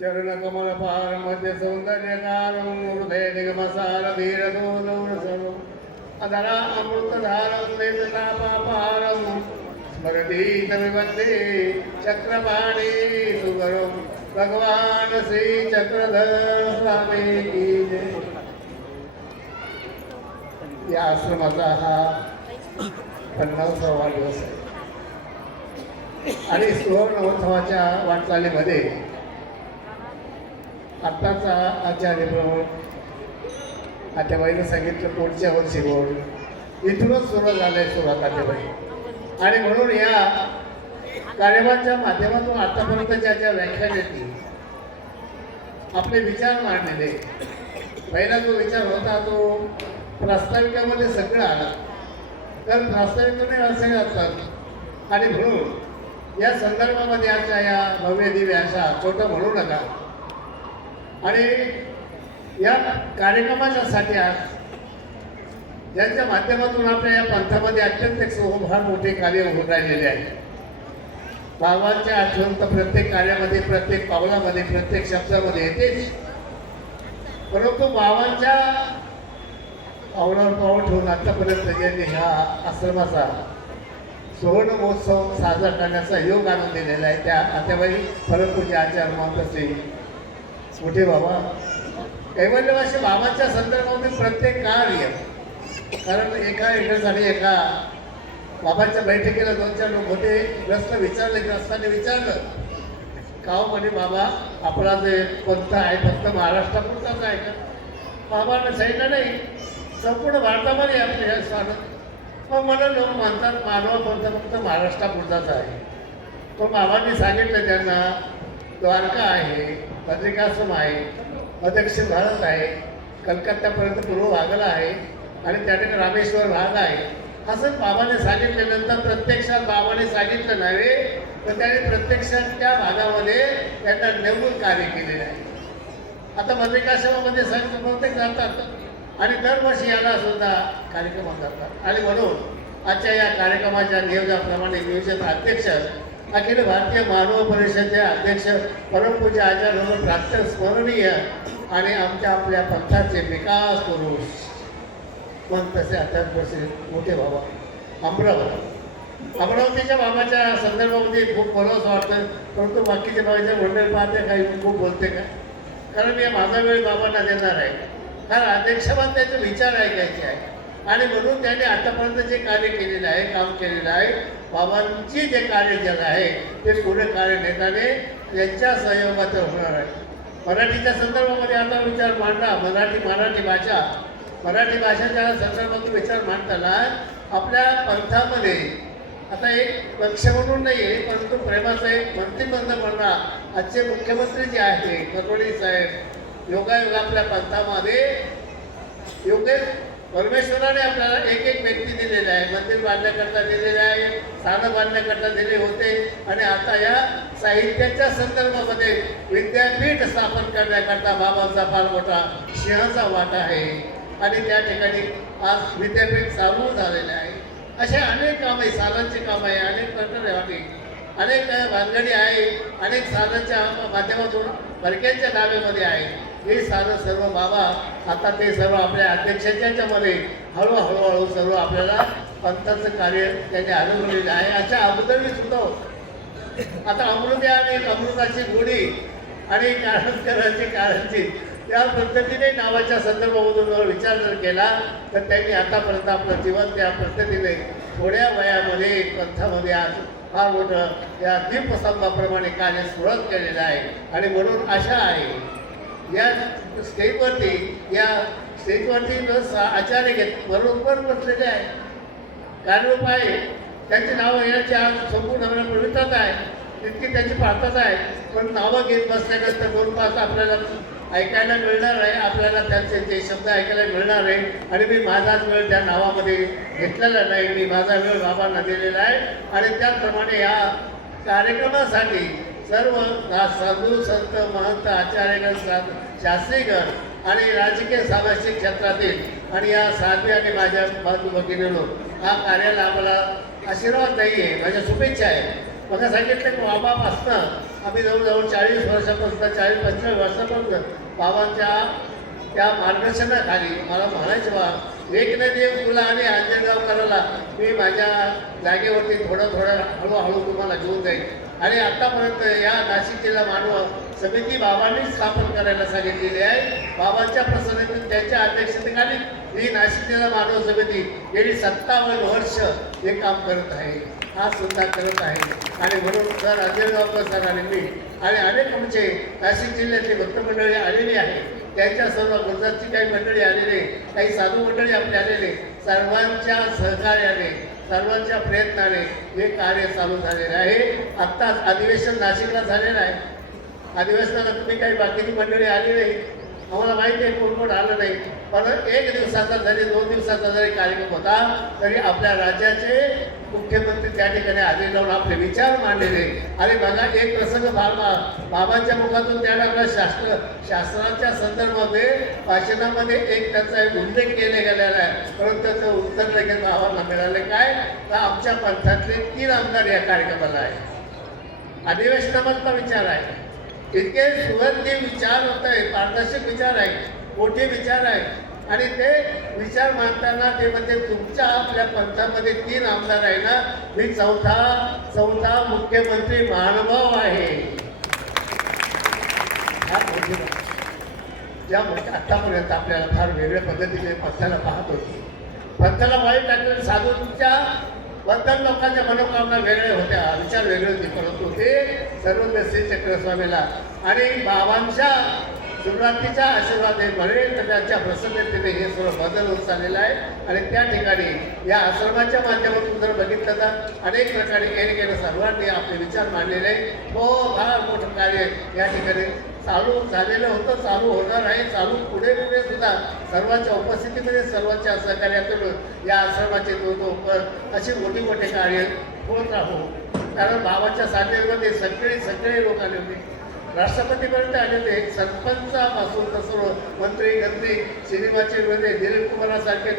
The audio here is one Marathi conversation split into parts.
चरणकमलपार मध्ये सौंदर्यकारं हृदय निगमसार धीरदोदौरसरं अधरा अमृतधारं नेत्रतापापारं स्मरतीतमिवन्दे चक्रपाणी सुगरं भगवान श्री चक्रधर स्वामी की जय. या आश्रमाचा हा 50वा वाढदिवस आहे आणि सुवर्ण महोत्सवाच्या वाटचालीमध्ये आत्ताचा आचार्य प्रमुख आत्याबाईनं सांगितलं पुढच्या वर्षी बोर्ड इथूनच सुरू झालं आहे सुरुवात आत्याबाई. आणि म्हणून या कार्यक्रमाच्या माध्यमातून आतापर्यंतच्या ज्या व्याख्यानांनी आपले विचार मांडलेले, पहिला जो विचार होता तो प्रास्ताविकामध्ये सगळं आला, तर प्रास्ताविकाने असे असतात आणि म्हणून या संदर्भामध्ये आजच्या या भव्य दिव्य अशा छोटं म्हणू नका. आणि या कार्यक्रमाच्यासाठी आज ज्यांच्या माध्यमातून आपल्या या पंथामध्ये अत्यंत फार मोठे कार्य होऊन राहिलेले आहे. बाबांच्या आठवण तर प्रत्येक कार्यामध्ये, प्रत्येक पावलामध्ये, प्रत्येक शब्दामध्ये येतेच, परंतु बाबांच्या पावलावर पाऊल ठेवून आतापर्यंत ज्यांनी ह्या आश्रमाचा सुवर्ण महोत्सव साजरा करण्याचा योग आणून दिलेला आहे त्या आत्याबाई परमपूज्य आचार्य महंत मोठे बाबा कैवल्यवासी बाबांच्या संदर्भामध्ये प्रत्येक कार्य, कारण एका एकसाठी एका बाबांच्या बैठकीला 2-4 लोक होते. ग्रस्ताने विचारलं का हो म्हणे बाबा आपला जे पंथ आहे फक्त महाराष्ट्रापुरताच आहे का? बाबांना सांगितलं नाही, संपूर्ण भारतामध्ये आपले हे स्वागत. मग मला लोक म्हणतात मानव पंथ फक्त महाराष्ट्रापुरताच आहे. पण बाबांनी सांगितलं त्यांना द्वारका आहे, बद्रिकाश्रम आहे, दक्षिण भारत आहे, कलकत्त्यापर्यंत पूर्व भागाला आहे आणि त्या ठिकाणी रामेश्वर भाग आहे. असं बाबाने सांगितल्यानंतर प्रत्यक्षात बाबाने सांगितलं नव्हे, तर त्याने प्रत्यक्षात त्या भागामध्ये त्यांना नेमून कार्य केलेलं आहे. आता बद्रिकाश्रमामध्ये संत बहुतेक जातात आणि दरवर्षी याला सुद्धा कार्यक्रम जातात. आणि म्हणून आजच्या या कार्यक्रमाच्या नियोजनाप्रमाणे नियोजन अध्यक्ष अखिल भारतीय मानव परिषदेचे अध्यक्ष परमपूज्य आचार्य प्राप्त स्मरणीय आणि आमच्या आपल्या पंथाचे विकास पुरुष मग तसे अत्यंत मोठे बाबा अमरावतीच्या बाबाच्या संदर्भामध्ये खूप बोलावंसं वाटतं, परंतु बाकीच्या बाबाच्या मंडळ पाहते काही खूप बोलते का, कारण मी माझा वेळ बाबांना देणार आहे. कारण अध्यक्षपद त्याचे विचार ऐकायचे आहे आणि म्हणून त्याने आतापर्यंत जे कार्य केलेलं आहे, काम केलेलं आहे, बाबांची जे कार्य केलं आहे ते पुढे कार्य नेताने यांच्या सहयोगात होणार आहे. मराठीच्या संदर्भामध्ये आता विचार मांडला, मराठी भाषेच्या संदर्भातून विचार मांडताना आपल्या पंथामध्ये आता एक पक्ष म्हणून नाही आहे, परंतु प्रेमाचं एक मंत्रिमंडळ म्हणणार आजचे मुख्यमंत्री जे आहे फडणवीस साहेब, योगायोग आपल्या पंथामध्ये योगेश परमेश्वराने आपल्याला एक व्यक्ती दिलेला आहे, मंदिर बांधण्याकरता दिलेले आहे, स्थानं बांधण्याकरता दिले होते आणि आता या साहित्याच्या संदर्भामध्ये विद्यापीठ स्थापन करण्याकरता बाबांचा फार मोठा सिंहाचा वाटा आहे आणि त्या ठिकाणी आज विद्यापीठ चालू झालेले आहे. असे अनेक कामं आहे, सालांची कामं आहे, अनेक प्रकारे अनेक भानगडी आहे, अनेक सालांच्या माध्यमातून भरक्यांच्या नावेमध्ये आहे. हे सारं सर्व बाबा आता ते सर्व आपल्या अध्यक्षांच्यामध्ये हळूहळू सर्व आपल्याला पंथाचं कार्य त्यांनी अनुभवलेलं आहे. अशा अगोदरही सुद्धा होतं. आता अमृत आणि अमृताची गोडी आणि कारणची त्या पद्धतीने नावाच्या संदर्भामधून विचार जर केला तर त्यांनी आतापर्यंत आपलं जीवन त्या पद्धतीने थोड्या वयामध्ये पंथामध्ये आज फार मोठं या दीपस्तंभाप्रमाणे कार्य सुरुवात केलेलं आहे. आणि म्हणून आशा आहे या स्टेजवरती आचार्य घेत बरोबर बसलेले आहे, कार्यरूप आहे, त्यांची नावं घेण्याची आज संपूर्ण पवित्रता आहे, तितकी त्यांची पात्रता आहे. पण नावं घेत बसल्यानंतर 2 तास आपल्याला ऐकायला मिळणार आहे, आपल्याला त्यांचे ते शब्द ऐकायला मिळणार आहे. आणि मी माझाच वेळ त्या नावामध्ये घेतलेला नाही, मी माझा वेळ बाबांना दिलेला आहे. आणि त्याचप्रमाणे या कार्यक्रमासाठी सर्व साधू संत महंत आचार्यगण शास्त्रीगण आणि राजकीय सामाजिक क्षेत्रातील आणि या साध्वी आणि माझ्या बाजू भगिनीनो हा कार्याला आम्हाला आशीर्वाद नाही आहे, माझ्या शुभेच्छा आहे. मला सांगितलं की बाबापासनं आम्ही जवळजवळ 40 वर्षापासून 40-45 वर्षापासून बाबांच्या त्या मार्गदर्शनाखाली मला म्हणायचं बा एक न देव तुला आणि अंजनगावकराला मी माझ्या जागेवरती थोडं हळूहळू तुम्हाला घेऊन जाईल. आणि आत्तापर्यंत या नाशिक जिल्हा मानव समिती बाबांनी स्थापन करायला सांगितलेली आहे. बाबांच्या प्रसन्नतेतून त्यांच्या अध्यक्षतेखाली ही नाशिक जिल्हा मानव समिती गेली 57 वर्ष हे काम करत आहे, हा सुद्धा करत आहे. आणि म्हणून सर अंजनगावकर सर आणि मी आणि अनेक आमचे नाशिक जिल्ह्यातली भक्तमंडळी आलेली आहे, त्यांच्या सर्व गुजरातची काही मंडळी आलेले, काही साधू मंडळी आपले आलेले, सर्वांच्या सहकार्याने सर्वांच्या प्रयत्नाने हे कार्य चालू झालेलं आहे. आत्ताच अधिवेशन नाशिकला झालेलं आहे. अधिवेशनाला तुम्ही काही बाकीची मंडळी आली नाही, आम्हाला माहिती आहे कोण आलं नाही, पण 1 दिवसाचा जरी 2 दिवसाचा जरी कार्यक्रम होता तरी आपल्या राज्याचे मुख्यमंत्री त्या ठिकाणी हजेरी लावून आपले विचार मांडलेले. आणि बघा एक प्रसंग बाबांच्या मुखातून त्या टाकला शास्त्राच्या संदर्भामध्ये भाषणामध्ये एक त्याचा एक उल्लेख केले गेलेला आहे, परंतु त्याचं उत्तर लगेच बाबांना मिळाले काय तर आमच्या पंथातले 3 आमदार या कार्यक्रमाला आहे. अधिवेशनामधला विचार आहे, इतके सुगंधी विचार होत आहे, पारदर्शक विचार आहे, मोठे विचार आहे. आणि ते विचार मांडताना ते म्हणजे तुमच्या आपल्या पंथामध्ये 3 आमदार आहे ना, मी चौथा मुख्यमंत्री महानुभाव आहे. ज्या आतापर्यंत आपल्याला फार वेगळ्या पद्धतीने पंथाला पाहत होती, पंथाला वाईट टाकलेल्या साधूंच्या बद्दल लोकांच्या मनोकामना वेगळ्या होत्या, विचार वेगळे होते, परंतु ते सर्व श्री चक्रस्वामीला आणि बाबांच्या सुरुवातीच्या आशीर्वाद म्हणेल तर त्यांच्या प्रसन्नतेने हे सर्व बदल होत चाललेला आहे. आणि त्या ठिकाणी या आश्रमाच्या माध्यमातून जर बघितलं तर अनेक प्रकारे केले सर्वांनी आपले विचार मांडलेले फार मोठं कार्य या ठिकाणी चालू झालेलं होतं, चालू होणार आहे, चालू पुढे सुद्धा सर्वांच्या उपस्थितीमध्ये सर्वांच्या सहकार्यातून या आश्रमाचे अशी मोठे कार्य होत राहू. कारण बाबाच्या साधनेमध्ये सगळे लोक आले होते, राष्ट्रपतीपर्यंत आले होते, सरपंचापासून तर सर्व मंत्री सिनेमाचे मध्ये दिलीप कुमारासारखे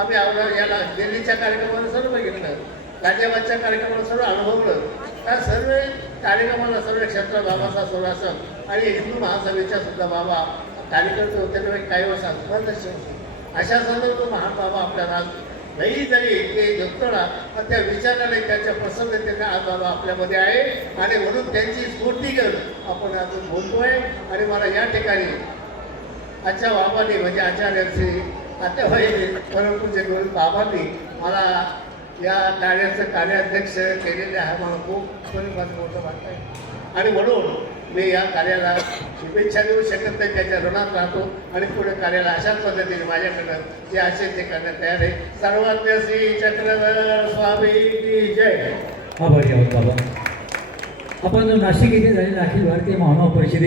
आम्ही याला दिल्लीच्या कार्यक्रमाला सर्व बघितलं, गाजियाबादच्या कार्यक्रमाला सर्व अनुभवलं. त्या सर्व कार्यक्रमाला सर्व क्षेत्र बाबाचा सोडासन आणि हिंदू महासभेच्या सुद्धा बाबा कार्यकर्ते होते तेव्हा काही वर्ष अशा सर्व महान बाबा आपल्याला नाही जरी ते जगतोडा पण त्या विचाराने त्यांच्या प्रसन्नतेने आज बाबा आपल्यामध्ये आहे. आणि म्हणून त्यांची स्फूर्ती घेऊन आपण अजून बोलतोय. आणि मला या ठिकाणी आजच्या बाबांनी म्हणजे आचार्यांचे आत्याबाई परमपूज्य गुरु बाबांनी मला या कार्याचं कार्याध्यक्ष केलेले आहे, मला खूप मोठं वाटत आहे. आणि म्हणून मी या कार्याला शुभेच्छा देऊ शकत नाही, त्याच्या ऋणात राहतो. आणि पुढे कार्याला अशाच पद्धतीने माझ्याकडं जे असेल ते करण्यात तयार आहे. सर्वांना श्री चक्रधर स्वामी की जय. आभारी आहोत बाबा. आपण नाशिक येथे झालेल्या अखिल भारतीय महानुभाव परिषदेत